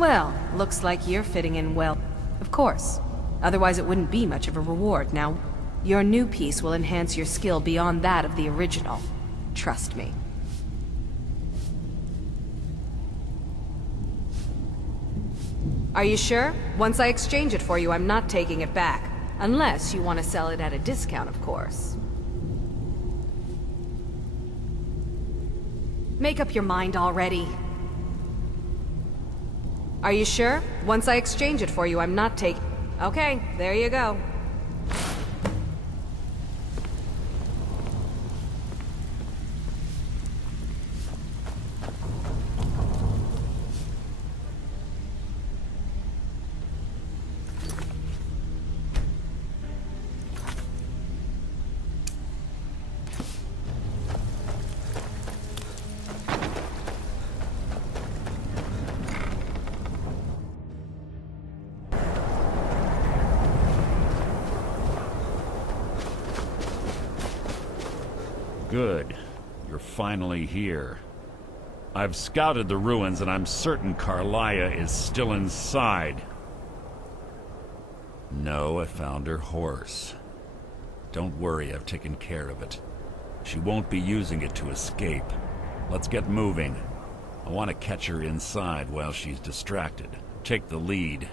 Well, looks like you're fitting in well. Of course. Otherwise it wouldn't be much of a reward. Now, your new piece will enhance your skill beyond that of the original. Trust me. Are you sure? Once I exchange it for you, I'm not taking it back. Unless you want to sell it at a discount, of course. Make up your mind already. Are you sure? Once I exchange it for you, I'm not taking... Okay, there you go. Good. You're finally here. I've scouted the ruins and I'm certain Karliah is still inside. No, I found her horse. Don't worry, I've taken care of it. She won't be using it to escape. Let's get moving. I want to catch her inside while she's distracted. Take the lead.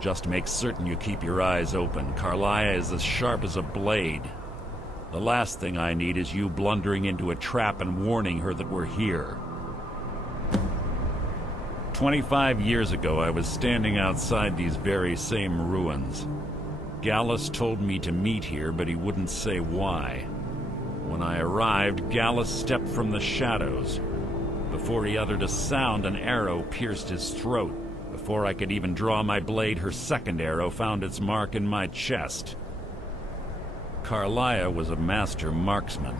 Just make certain you keep your eyes open. Karliah is as sharp as a blade. The last thing I need is you blundering into a trap and warning her that we're here. 25 years ago, I was standing outside these very same ruins. Gallus told me to meet here, but he wouldn't say why. When I arrived, Gallus stepped from the shadows. Before he uttered a sound, an arrow pierced his throat. Before I could even draw my blade, her second arrow found its mark in my chest. Karliah was a master marksman,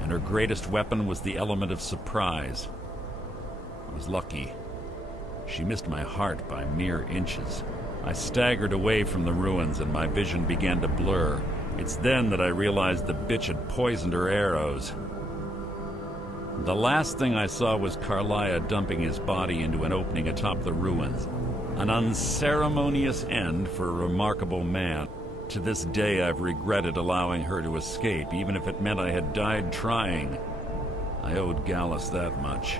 and her greatest weapon was the element of surprise. I was lucky. She missed my heart by mere inches. I staggered away from the ruins and my vision began to blur. It's then that I realized the bitch had poisoned her arrows. The last thing I saw was Karliah dumping his body into an opening atop the ruins. An unceremonious end for a remarkable man. To this day I've regretted allowing her to escape, even if it meant I had died trying. I owed Gallus that much.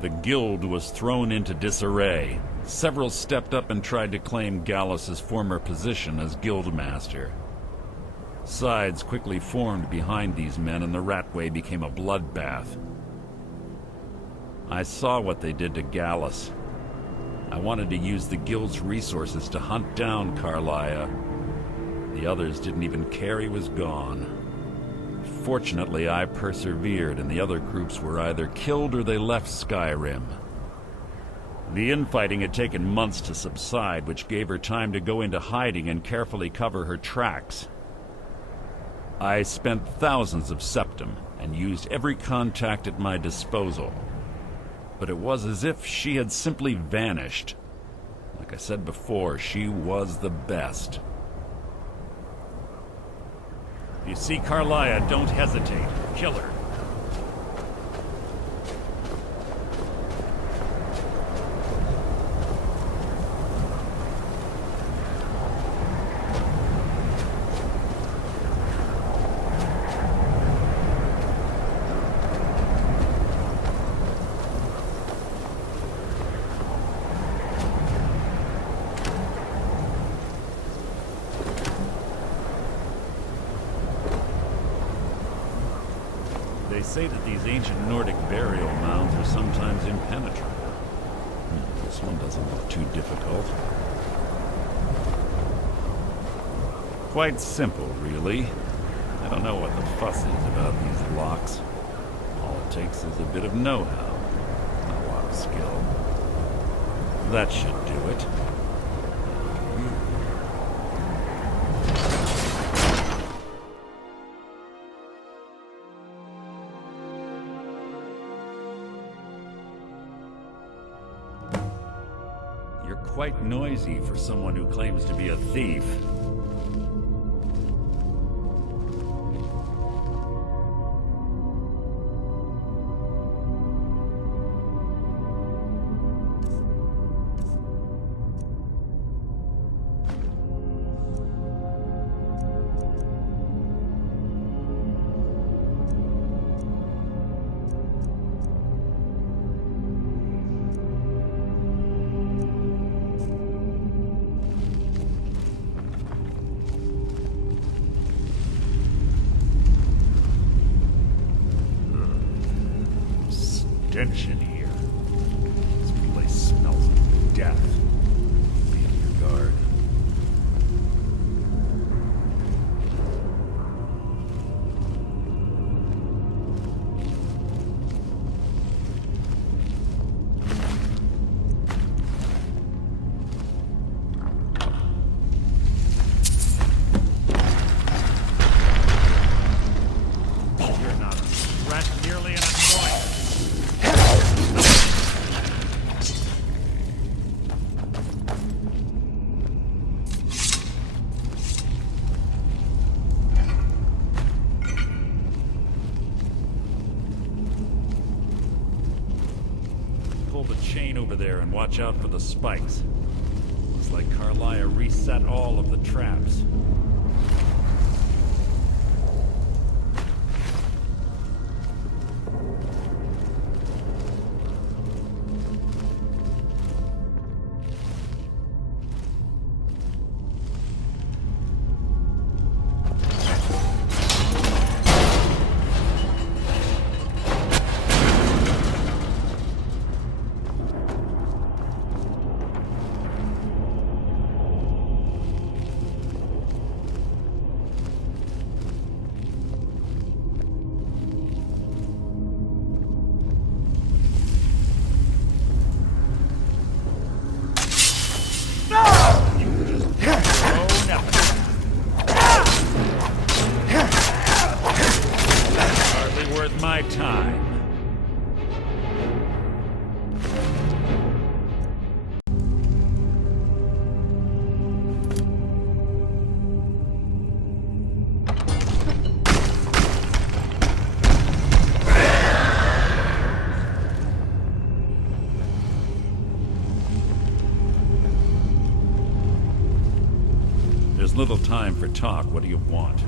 The guild was thrown into disarray. Several stepped up and tried to claim Gallus's former position as guildmaster. Sides quickly formed behind these men, and the Ratway became a bloodbath. I saw what they did to Gallus. I wanted to use the guild's resources to hunt down Karliah. The others didn't even care he was gone. Fortunately, I persevered, and the other groups were either killed or they left Skyrim. The infighting had taken months to subside, which gave her time to go into hiding and carefully cover her tracks. I spent thousands of septum and used every contact at my disposal. But it was as if she had simply vanished. Like I said before, she was the best. If you see Karliah, don't hesitate. Kill her. They say that these ancient Nordic burial mounds are sometimes impenetrable. This one doesn't look too difficult. Quite simple, really. I don't know what the fuss is about these locks. All it takes is a bit of know-how, not a lot of skill. That should do it. You're quite noisy for someone who claims to be a thief. stench in here. This place smells of death. Be on your guard. Over there and watch out for the spikes. Looks like Karliah reset all of the traps. My time. There's little time for talk. What do you want?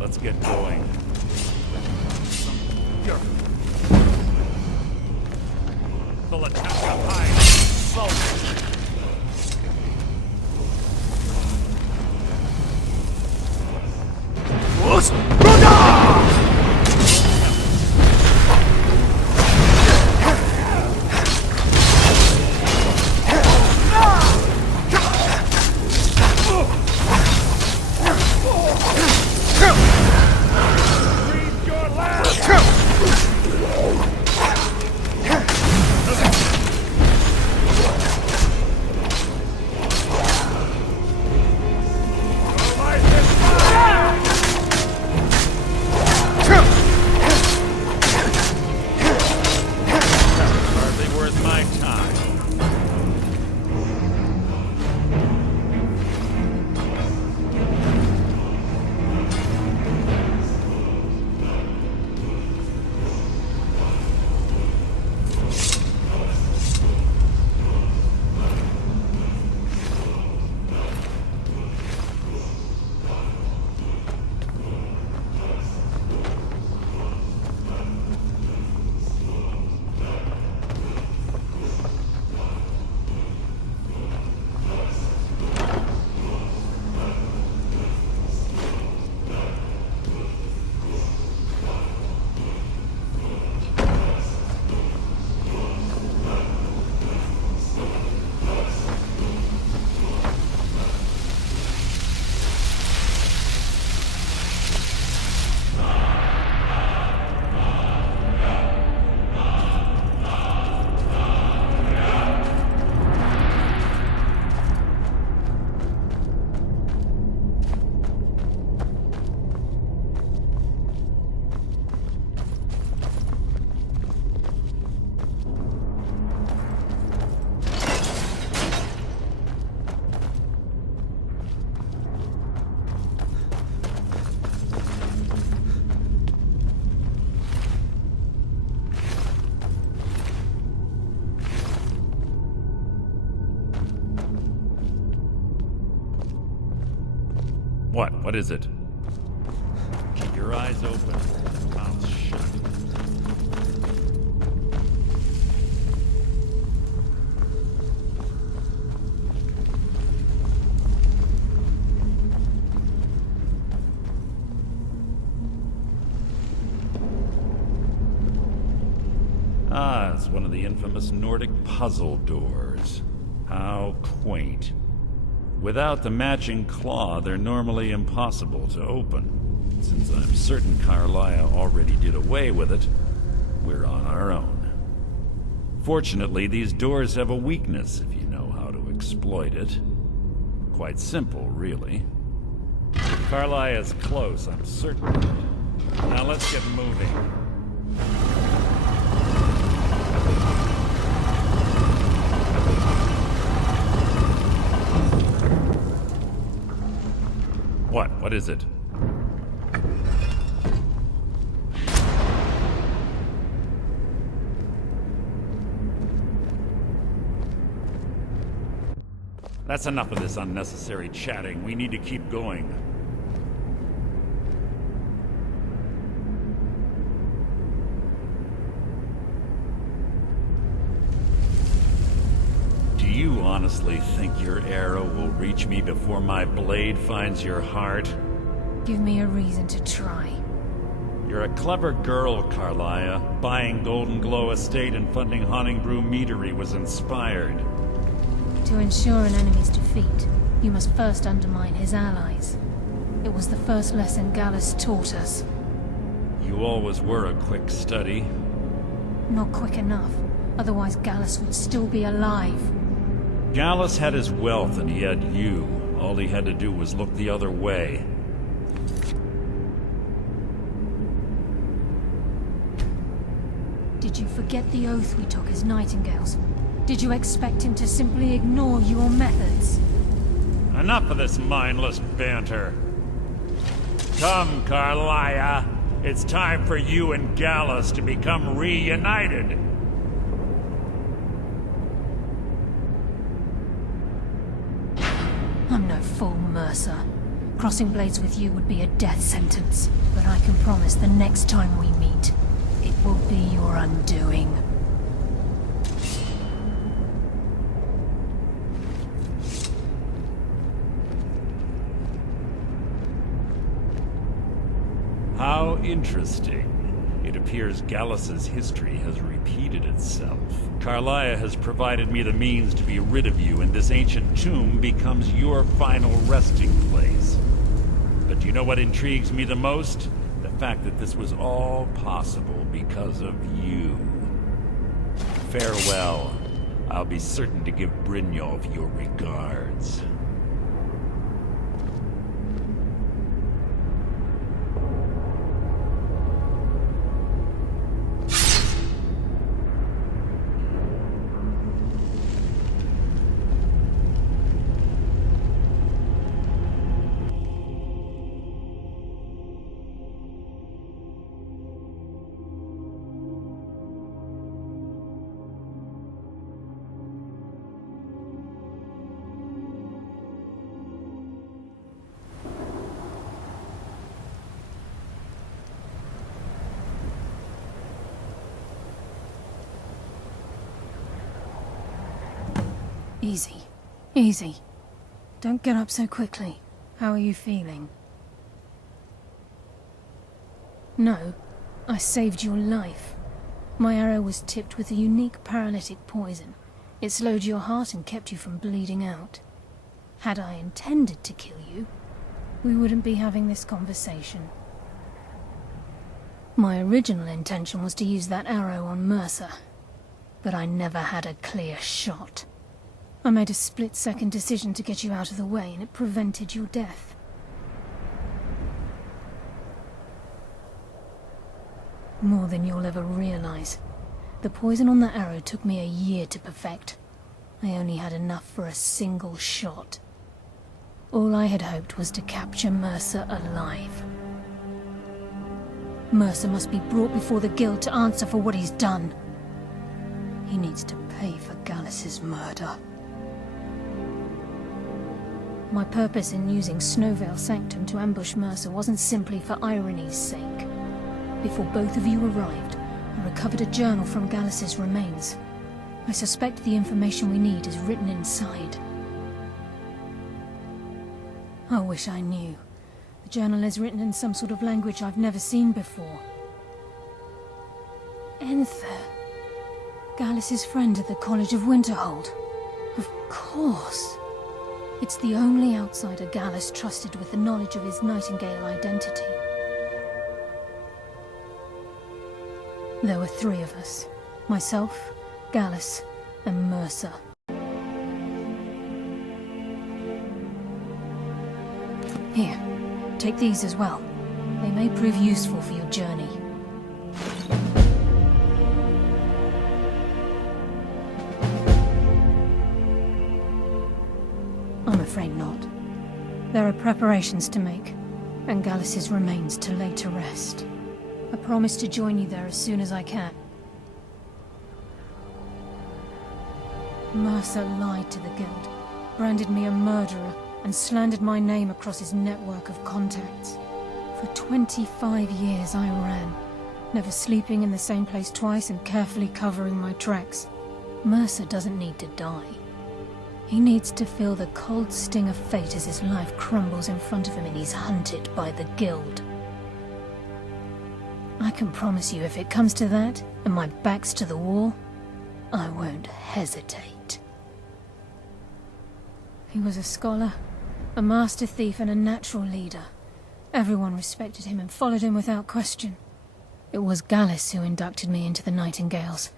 Let's get going. They'll attack up high. Slow. What is it? Keep your eyes open. Mouth shut. infamous Nordic puzzle doors. How quaint. Without the matching claw, they're normally impossible to open. Since I'm certain Karliah already did away with it, we're on our own. Fortunately, these doors have a weakness if you know how to exploit it. Quite simple, really. Karliah is close, I'm certain of it. Now let's get moving. What is it? That's enough of this unnecessary chatting. We need to keep going. Do you honestly think your arrow will reach me before my blade finds your heart? Give me a reason to try. You're a clever girl, Karliah. Buying Golden Glow Estate and funding Haunting Brew Meadery was inspired. To ensure an enemy's defeat, you must first undermine his allies. It was the first lesson Gallus taught us. You always were a quick study. Not quick enough, otherwise Gallus would still be alive. Gallus had his wealth and he had you. All he had to do was look the other way. Did you forget the oath we took as Nightingales? Did you expect him to simply ignore your methods? Enough of this mindless banter. Come, Karliah. It's time for you and Gallus to become reunited. I'm no fool, Mercer. Crossing blades with you would be a death sentence. But I can promise the next time we meet, it will be your undoing. How interesting. It appears Gallus's history has repeated itself. Karliah has provided me the means to be rid of you, and this ancient tomb becomes your final resting place. But you know what intrigues me the most? The fact that this was all possible because of you. Farewell. I'll be certain to give Brynjolf your regards. Easy. Easy. Don't get up so quickly. How are you feeling? No, I saved your life. My arrow was tipped with a unique paralytic poison. It slowed your heart and kept you from bleeding out. Had I intended to kill you, we wouldn't be having this conversation. My original intention was to use that arrow on Mercer, but I never had a clear shot. I made a split-second decision to get you out of the way, and it prevented your death. More than you'll ever realize. The poison on that arrow took me a year to perfect. I only had enough for a single shot. All I had hoped was to capture Mercer alive. Mercer must be brought before the Guild to answer for what he's done. He needs to pay for Gallus's murder. My purpose in using Snow Veil Sanctum to ambush Mercer wasn't simply for irony's sake. Before both of you arrived, I recovered a journal from Gallus's remains. I suspect the information we need is written inside. I wish I knew. The journal is written in some sort of language I've never seen before. Enther. Gallus' friend at the College of Winterhold. Of course. It's the only outsider Gallus trusted with the knowledge of his Nightingale identity. There were 3 of us. Myself, Gallus, and Mercer. Here, take these as well. They may prove useful for your journey. I'm afraid not. There are preparations to make, and Gallus' remains to lay to rest. I promise to join you there as soon as I can. Mercer lied to the Guild, branded me a murderer, and slandered my name across his network of contacts. For 25 years I ran, never sleeping in the same place twice and carefully covering my tracks. Mercer doesn't need to die. He needs to feel the cold sting of fate as his life crumbles in front of him and he's hunted by the Guild. I can promise you if it comes to that, and my back's to the wall, I won't hesitate. He was a scholar, a master thief and a natural leader. Everyone respected him and followed him without question. It was Gallus who inducted me into the Nightingales,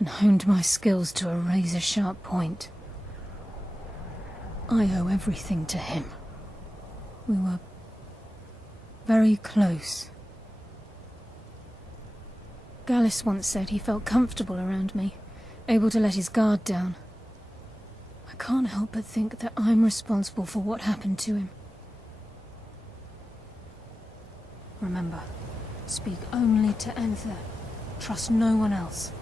and honed my skills to a razor-sharp point. I owe everything to him. We were very close. Gallus once said he felt comfortable around me, able to let his guard down. I can't help but think that I'm responsible for what happened to him. Remember, speak only to Anther. Trust no one else.